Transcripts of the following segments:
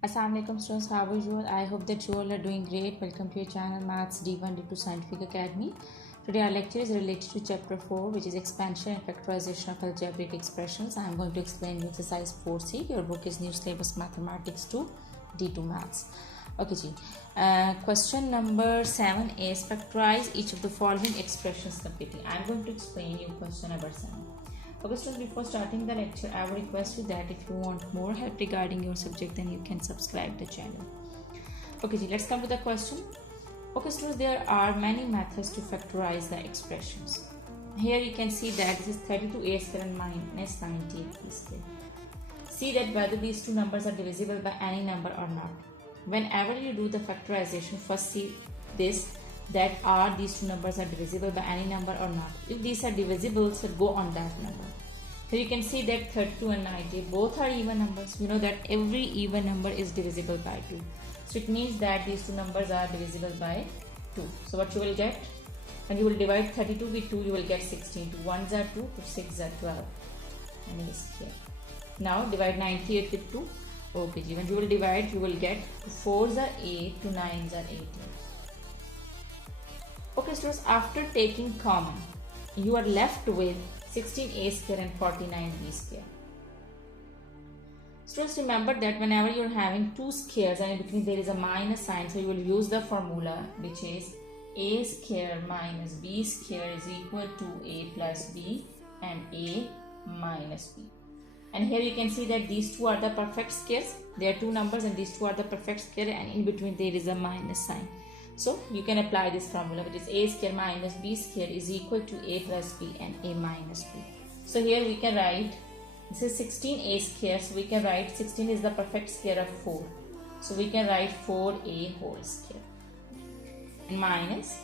Assalamualaikum students, how are you all? I hope that you all are doing great. Welcome to your channel Maths D1 D2 Scientific Academy. Today our lecture is related to chapter 4, which is expansion and factorization of algebraic expressions. I am going to explain you exercise 4C. Your book is New Syllabus Mathematics 2 D2 Maths. Okay ji. Question number 7 is factorize each of the following expressions completely. I am going to explain you question number 7. Okay students, before starting the lecture, I would request you that if you want more help regarding your subject, then you can subscribe the channel. Okay, let's come to the question. Okay students, there are many methods to factorize the expressions. Here you can see that this is 32a square and minus 98b square. See that whether these two numbers are divisible by any number or not. Whenever you do the factorization, first see this, that are these two numbers are divisible by any number or not. If these are divisible, so go on that number. Here you can see that 32 and 90 both are even numbers. You know that every even number is divisible by 2. So it means that these two numbers are divisible by 2. So what you will get? When you will divide 32 with 2, you will get 16. 2 1s are 2, 2 6 are 12. And is here. Now divide 98 with 2. Okay, when you will divide, you will get 2 4s are 8, 2 9s are 18. Okay students, after taking common, you are left with 16a square and 49b square. Students, remember that whenever you are having two squares and in between there is a minus sign, so you will use the formula which is a square minus b square is equal to a plus b and a minus b. And here you can see that these two are the perfect squares. There are two numbers and these two are the perfect square, and in between there is a minus sign. So you can apply this formula, which is a square minus b square is equal to a plus b and a minus b. So here we can write, this is 16a square, so we can write 16 is the perfect square of 4. So we can write 4a whole square. And minus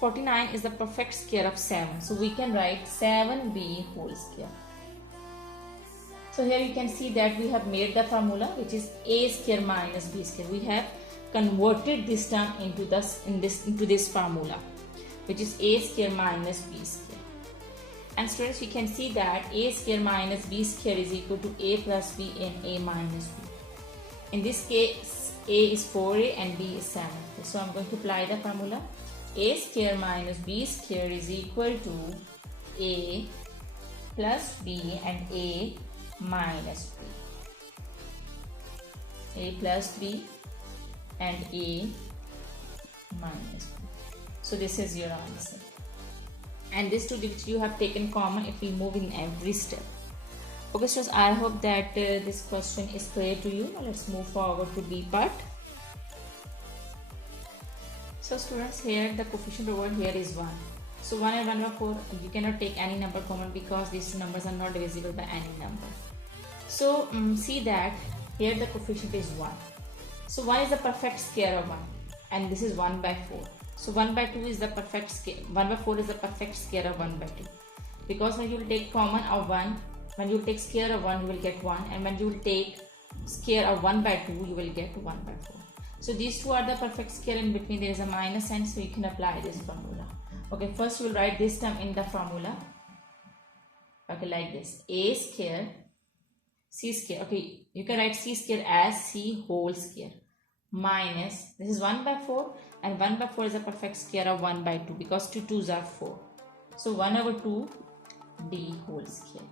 49 is the perfect square of 7. So we can write 7b whole square. So here you can see that we have made the formula, which is a square minus b square. We have converted this term into this formula, which is a square minus b square. And students, we can see that a square minus b square is equal to a plus b and a minus b. In this case, a is 4a and b is 7. So I'm going to apply the formula. A square minus b square is equal to a plus b and a minus b. A plus b and a minus b. So this is your answer. And this two which you have taken common, it will move in every step. Okay students, I hope that this question is clear to you. Now let's move forward to B part. So students, here the coefficient over here is 1. So 1 and 1 over 4, you cannot take any number common because these two numbers are not divisible by any number. So see that here the coefficient is 1. So 1 is the perfect square of 1 and this is 1 by 4. So 1 by 2 is the perfect square, 1 by 4 is the perfect square of 1 by 2. Because when you will take common of 1, when you will take square of 1, you will get 1, and when you will take square of 1 by 2, you will get 1 by 4. So these two are the perfect square, in between there is a minus sign, so you can apply this formula. Okay, first you will write this term in the formula. Okay, like this, a square, c square. Okay, you can write c square as c whole square minus, this is 1 by 4 and 1 by 4 is a perfect square of 1 by 2 because 2 2s are 4. So 1 over 2 d whole square.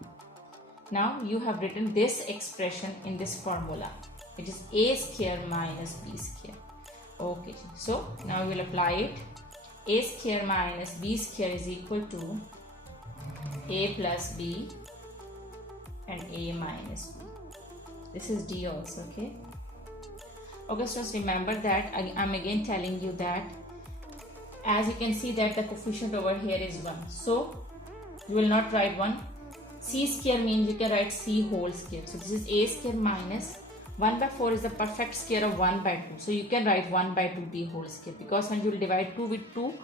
Now you have written this expression in this formula, which is a square minus b square. Okay, so now we will apply it. A square minus b square is equal to a plus b and a minus b. This is d also, okay? Okay, so just remember that I'm again telling you that as you can see that the coefficient over here is 1. So you will not write 1. C square means you can write c whole square. So this is a square minus 1 by 4 is the perfect square of 1 by 2. So you can write 1 by 2 d whole square because when you will divide 2 with 2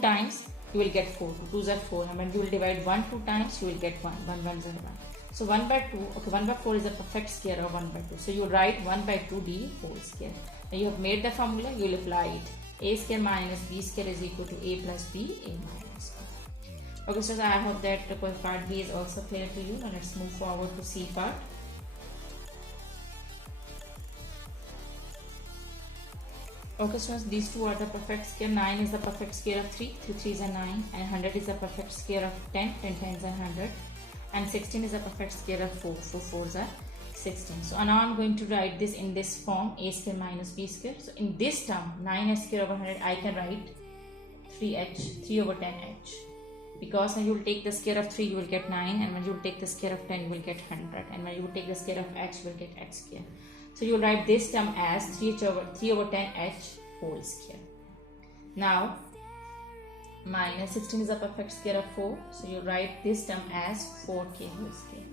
times, you will get 4. 2 2s are 4, and when you will divide 1 2 times, you will get 1. 1 1s are 1. So 1 by 2, okay, 1 by 4 is a perfect square of 1 by 2. So you write 1 by 2 d whole square. Now you have made the formula, you will apply it. A square minus b square is equal to a plus b, a minus b. Okay, so I hope that the part B is also clear to you. Now let's move forward to C part. Okay, so these two are the perfect square. 9 is the perfect square of 3. 3 3s are 9. And 100 is the perfect square of 10. 10 10s are 100. And 16 is the perfect square of 4. 4 4s are 16. So now I'm going to write this in this form, a square minus b square. So in this term, 9h square over 100, I can write 3h, 3 over 10h. Because when you will take the square of 3, you will get 9. And when you will take the square of 10, you will get 100. And when you will take the square of h, you will get h square. So you will write this term as 3 over 10h whole square. Now, minus 16 is a perfect square of 4. So you write this term as 4k whole square.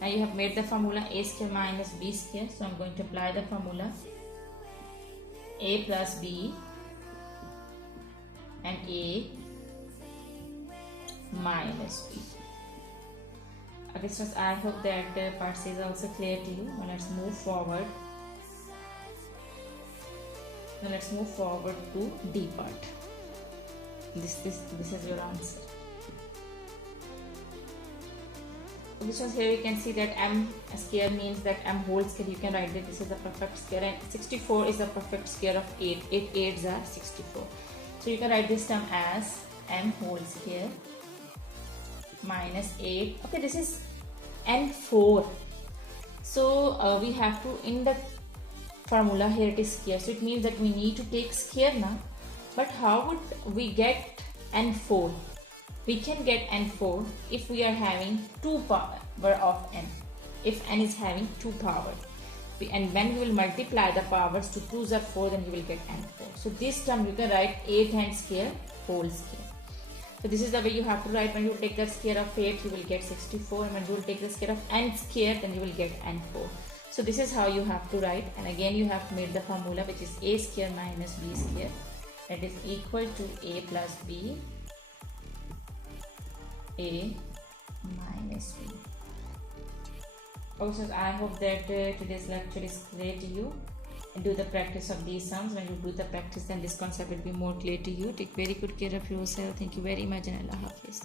Now you have made the formula a square minus b square. So I'm going to apply the formula a plus b and a minus b. Okay, so I hope that part C is also clear to you. Now let's move forward. Now let's move forward to D part. This is your answer. Okay, so here you can see that m square means that m whole square. You can write that this is a perfect square, and 64 is a perfect square of 8. 8 8s are 64. So you can write this term as m whole square minus 8. Okay, this is n4. So we have to, in the formula here it is square, so it means that we need to take square now. But how would we get n4? We can get n4 if we are having 2 power of n. If n is having 2 power, and when you will multiply the powers to 2s are 4, then you will get n4. So this term you can write 8 and square whole square. So this is the way you have to write. When you take the square of 8, you will get 64, and when you will take the square of n square, then you will get n4. So this is how you have to write, and again you have made the formula, which is a square minus b square, that is equal to a plus b, a minus b. Also, I hope that today's lecture is clear to you. And do the practice of these sums. When you do the practice, then this concept will be more clear to you. Take very good care of yourself. Thank you very much, and Allah Hafiz.